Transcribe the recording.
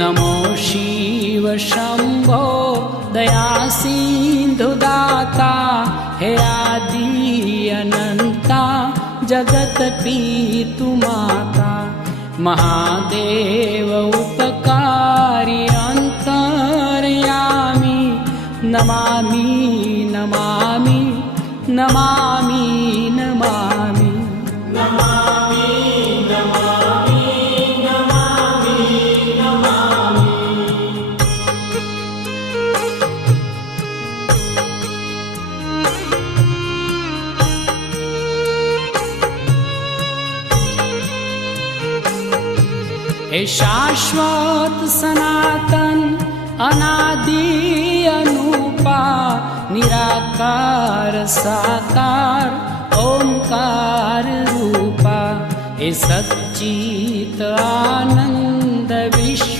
नमो शिव शंभो दया सिंधु दाता हे आदि अनंता जगत पीतु माता महादेव उपकारी अंतर्यामी नमामि नमामि नमामि नमामि नमामि नमामि नमामि नमामि। हे शाश्वत सनातन अनादि अनूपा निराकार साकार ओंकार रूपा हे सच्चित आनंद विश्व